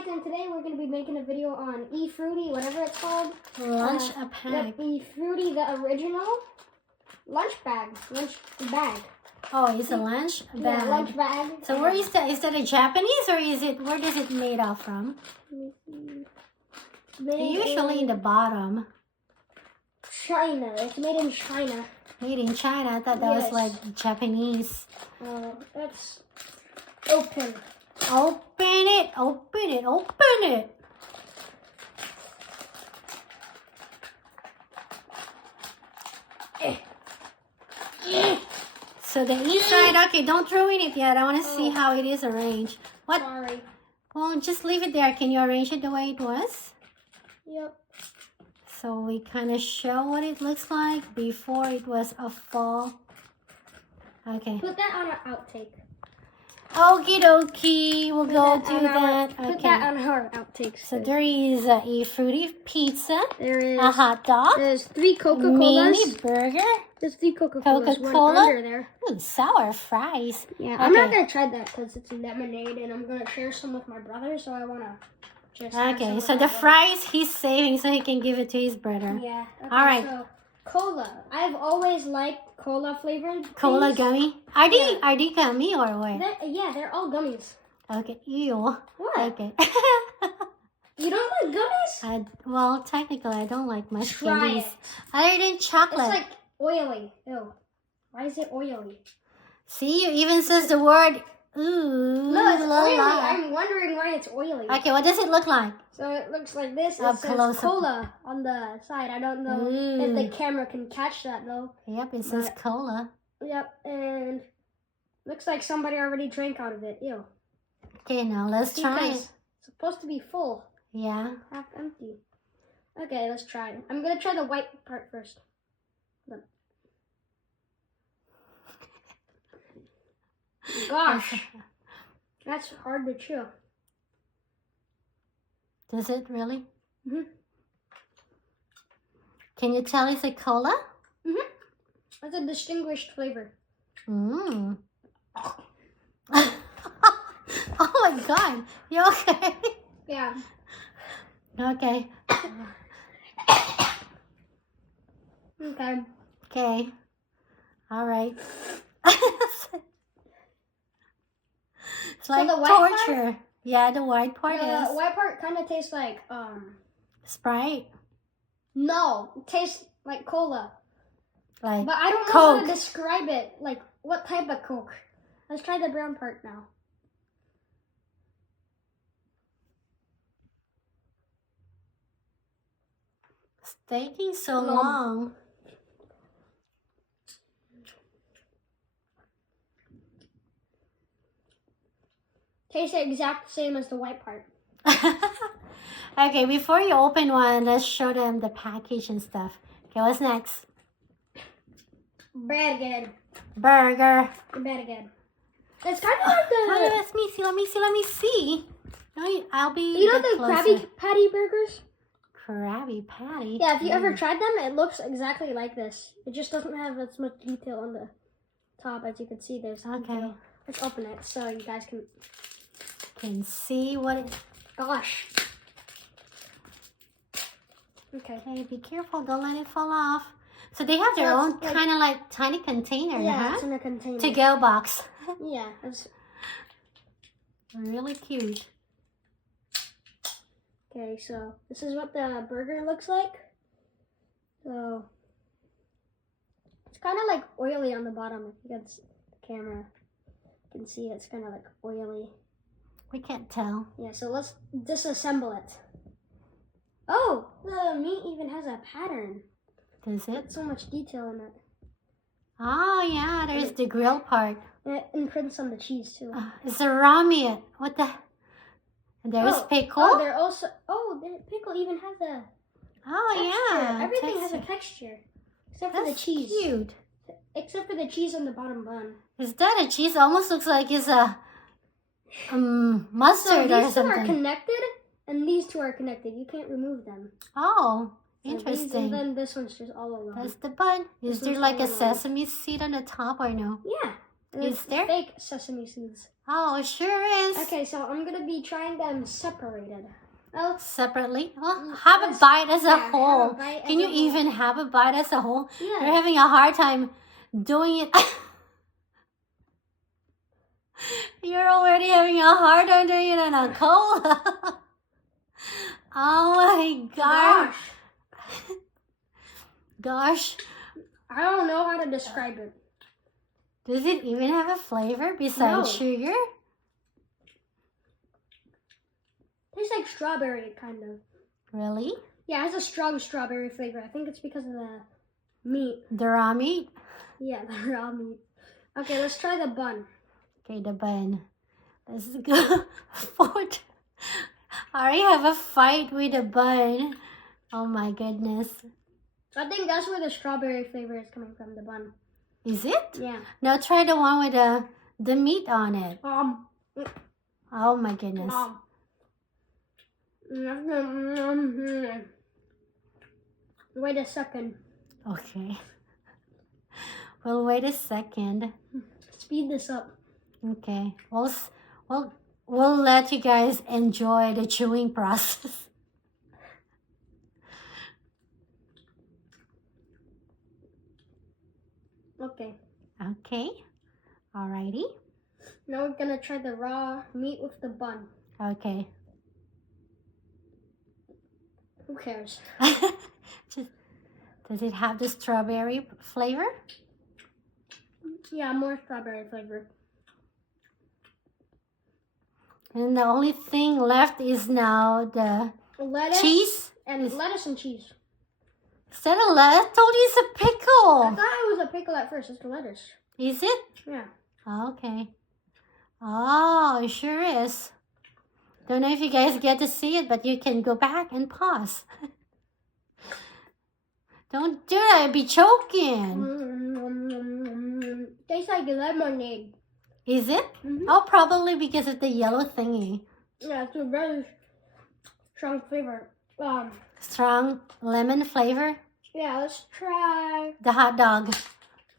guys, and today we're going to be making a video on e.frutti, whatever it's called. Lunch a pack. e.frutti, the original lunch bag. Oh, it's a lunch bag. Yeah, lunch bag. So where is that? Is that a Japanese or is it, where does it made out from? Usually in the bottom. China. It's made in China. Made in China. I thought that was like Japanese. Let's open. Open it, open it, open it. So the inside, okay, don't ruin it yet. I want to see how it is arranged. What? Sorry. Well, just leave it there. Can you arrange it the way it was? Yep. So we kind of show what it looks like before it was a fall. Okay. Put that on our outtake. Okie dokie, we'll go do that. Put that on our outtakes. So there is a e.frutti pizza. There is a hot dog. There's 3 Coca-Colas. Mini burger. There's 3 Coca-Colas. Coca-Cola. One under there. Ooh, sour fries. Yeah, I'm not gonna try that because it's lemonade, and I'm gonna share some with my brother. So I wanna just. Okay, so the fries he's saving so he can give it to his brother. Yeah. Okay, all right. So cola. I've always liked cola flavored. Cola things. gummy. Are they gummy or what? They're all gummies. Okay. Ew. What? Okay. You don't like gummies? Well, technically, I don't like much Try candies. it. Other than chocolate. It's like oily. Ew. Why is it oily? See, you even says the word. Ooh. No, it's oily. I'm wondering why it's oily. Okay, what does it look like? So it looks like this. It Up says close cola on the side. I don't know if the camera can catch that though. Yep, it says cola. Yep, and looks like somebody already drank out of it. Ew. Okay, now let's try it. It's supposed to be full. Yeah. Half empty. Okay, let's try it. I'm gonna try the white part first. Look. Gosh, that's hard to chew. Does it really? Mhm. Can you tell it's a cola? Mhm. It's a distinguished flavor. Mmm. Oh my God! You okay? Yeah. Okay. Okay. Okay. All right. It's like the white torture. part? Yeah, the white part The is white part kind of tastes like Sprite. No, it tastes like cola. Like But I don't know Coke. how to describe it. Like what type of Coke? Let's try the brown part now. It's taking so long. Tastes the exact same as the white part. Okay, before you open one, let's show them the package and stuff. Okay, what's next? Bad again. Burger. Bad again. It's kind of like the. Let me see. No, I'll be. You know the Krabby Patty burgers? Krabby Patty? Yeah, if you ever tried them, it looks exactly like this. It just doesn't have as much detail on the top as you can see. There's detail. Let's open it so you guys can see what it. Gosh. Okay. Okay, be careful. Don't let it fall off. So they have their own kind of like tiny container, yeah, it's in a container. To-go box. Yeah, it's really cute. Okay, so this is what the burger looks like. So it's kind of like oily on the bottom. If you get the camera, you can see it's kind of like oily. We can't tell. Yeah, so let's disassemble it. Oh, the meat even has a pattern. Does it? There's so much detail in it. Oh yeah, there's the grill part. And it imprints on the cheese too. It's a raw meat. What the? And there's pickle. Oh, they're also. Oh, the pickle even has a. Oh texture. yeah. Everything has a texture, except for the cheese. Cute. Except for the cheese on the bottom bun. Is that a cheese? Almost looks like it's a mustard so or these something. two are connected, and these two are connected. You can't remove them. Oh, So interesting. and then this one's just all alone. That's the bun. Is there like a sesame seed on the top or no? Yeah. And Is it's there? fake sesame seeds. Oh, it sure is. Okay, so I'm gonna be trying them separated. Well, Separately? Well, have a let's- bite as a yeah, have a whole. bite Can as you a whole. even have a bite as a whole? Yeah. You're having a hard time doing it. You're already having a hard time doing it on a cola. Oh my gosh. Gosh. I don't know how to describe it. Does it even have a flavor besides No. sugar? Tastes like strawberry, kind of. Really? Yeah, it has a strong strawberry flavor. I think it's because of the meat. The raw meat? Yeah, the raw meat. Okay, let's try the bun. Okay, the bun. Let's go forward. I already have a fight with the bun. Oh my goodness. I think that's where the strawberry flavor is coming from, the bun. Is it? Yeah. Now try the one with the meat on it. Oh my goodness. Wait a second. Okay. Well, wait a second. Speed this up. Okay. We'll let you guys enjoy the chewing process. Okay. Okay. Alrighty. Now we're gonna try the raw meat with the bun. Okay. Who cares? Does it have the strawberry flavor? Yeah, more strawberry flavor. And the only thing left is now the Lettuce cheese. and lettuce and cheese. Instead of lettuce, I told you it's a I pickle. thought it was a pickle at first. It's the lettuce. Is it? Yeah. Okay. Oh, it sure is. Don't know if you guys get to see it, but you can go back and pause. Don't do that, you'll be choking. Tastes like lemonade. Is it? Mhm. Oh, probably because of the yellow thingy. Yeah, it's a very strong flavor. Strong lemon flavor. Yeah, let's try. The hot dog.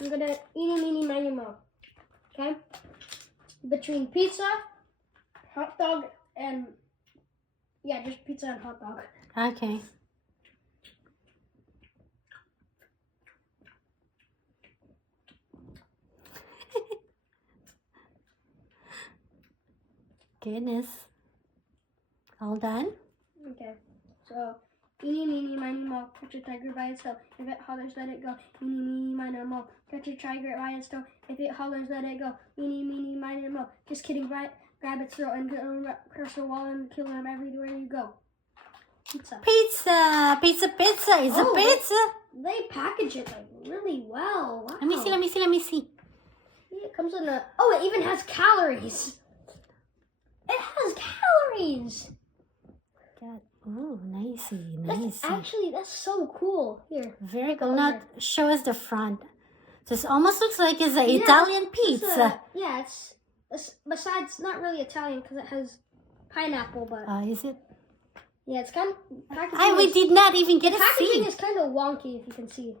I'm gonna eeny, meeny, miny, mo. Okay? Between pizza, hot dog, and yeah, just pizza and hot dog. Okay. Goodness. All done? Okay, so eeny, meeny, miny, mo. Catch a tiger by its tail. If it hollers, let it go. Eeny, meeny, miny, mo. Catch a tiger by its tail. If it hollers, let it go. Eeny, meeny, miny, mo. Just kidding, grab its throat and crush the wall and kill him everywhere you go. Pizza. Pizza! Pizza, pizza! It's Oh, a pizza! They package it like really well. Wow. Let me see, let me see, let me see. It comes in a. Oh, it even has calories. It has calories. God. Oh, nicey, That's nicey. that's so cool. Here. Very look cool. over Now, here. show us the front. This almost looks like it's an Yeah, Italian It's pizza. yeah, it's besides not really Italian because it has pineapple, but Is it? yeah, it's kind of packaging. We did not even The get to packaging see. is kind of wonky if you can see.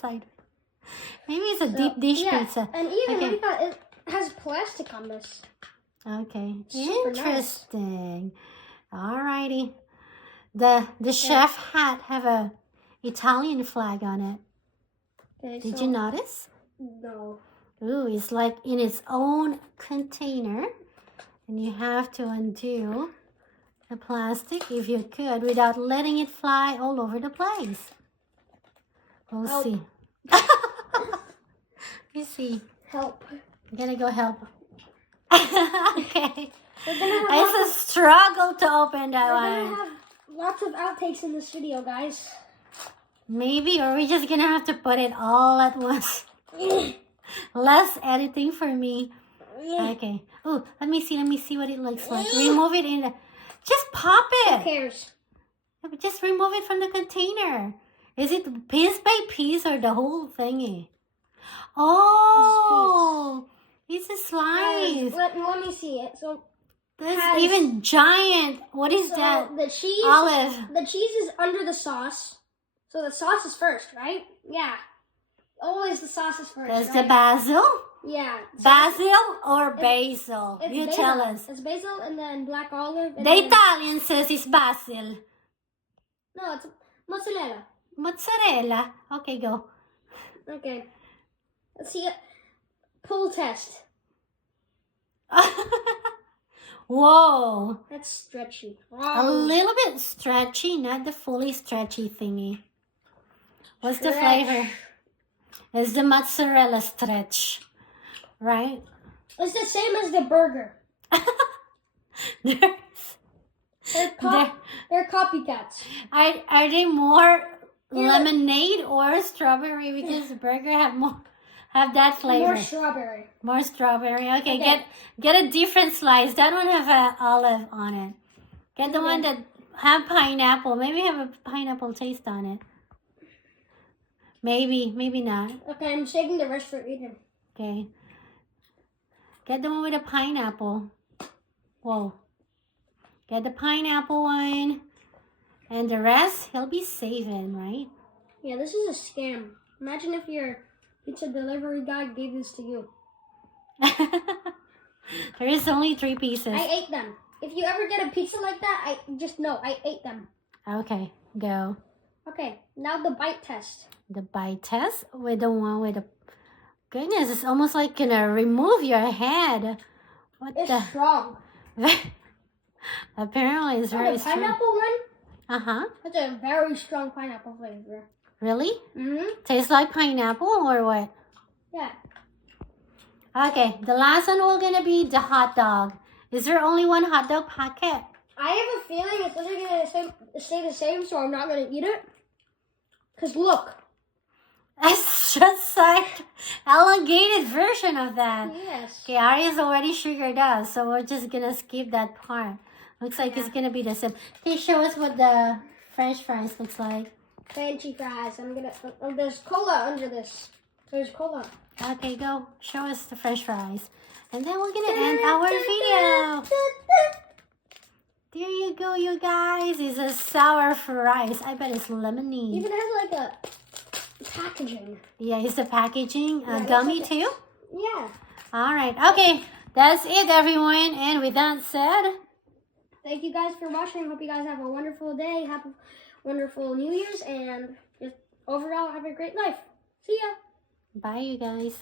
Side. Maybe it's a So, deep dish yeah, pizza. And even Okay. look at it has plastic on this. Okay. Super nice. Interesting. Alrighty. The chef hat have a Italian flag on it. Okay, Did so, you notice? No. Ooh, it's like in its own container. And you have to undo the plastic if you could without letting it fly all over the place. We'll Help. see. You see. Help. I'm gonna go help. Okay. We're gonna have It's a struggle to open that We're gonna one. have lots of outtakes in this video, guys. Maybe, or we're just gonna have to put it all at once. Less editing for me. Okay. Oh, let me see what it looks like. Remove it in the... Just pop Who it. cares? Just remove it from the container. Is it piece by piece or the whole thingy? Oh, it's a slice. Let me see it. So That's even giant. What is that? the cheese. Olive. The cheese is under the sauce. So the sauce is first, right? Yeah. Always the sauce is first. That's right? the basil. Yeah. Basil or basil? It's You basil. tell us. It's basil and then black olive. And The then, Italian says it's basil. no, it's mozzarella. Mozzarella. Okay, go. Okay. Let's see it. Pull test. Whoa. That's stretchy. A Wow. little bit stretchy, not the fully stretchy thingy. What's the Stretch. flavor? It's the mozzarella stretch, right? It's the same as the burger. They're copycats. Are they more lemonade or strawberry? Because the burger have that flavor. More strawberry. More strawberry. Okay, get a different slice. That one have an olive on it. Get the one that have pineapple. Maybe have a pineapple taste on it. Maybe not. Okay, I'm saving the rest for eating. Okay. Get the one with a pineapple. Whoa. Get the pineapple one. And the rest, he'll be saving, right? Yeah, this is a scam. Imagine if your pizza delivery guy gave this to you. There is only 3 pieces. I ate them. If you ever get a pizza like that, I just know I ate them. Okay, go. Okay, now the bite test. The bite test with the one with the... Goodness, it's almost like gonna remove your head. What It's the... strong. Apparently it's very The strong. pineapple one? Uh-huh. That's a very strong pineapple flavor. Really? Mm-hmm. Tastes like pineapple or what? Yeah. Okay, the last one will gonna be the hot dog. Is there only one hot dog packet? I have a feeling it's only gonna stay the same, so I'm not gonna eat it. Cause look. It's just like elongated version of that. Yes. Okay, Ari's already sugared up, so we're just gonna skip that part. Looks like it's gonna be the same. Okay, show us what the French fries looks like. Fancy fries. I'm gonna. Oh, there's cola under this. There's cola. Okay, go. Show us the French fries. And then we're gonna end our video. There you go, you guys. It's a sour fries. I bet it's lemonade. Even has like a packaging. Yeah, it's the packaging. Yeah, Gummy like too? Yeah. All right. Okay, that's it, everyone. And with that said, Thank you guys for watching. Hope you guys have a wonderful day. Have a wonderful New Year's. And just overall, have a great life. See ya. bye, you guys.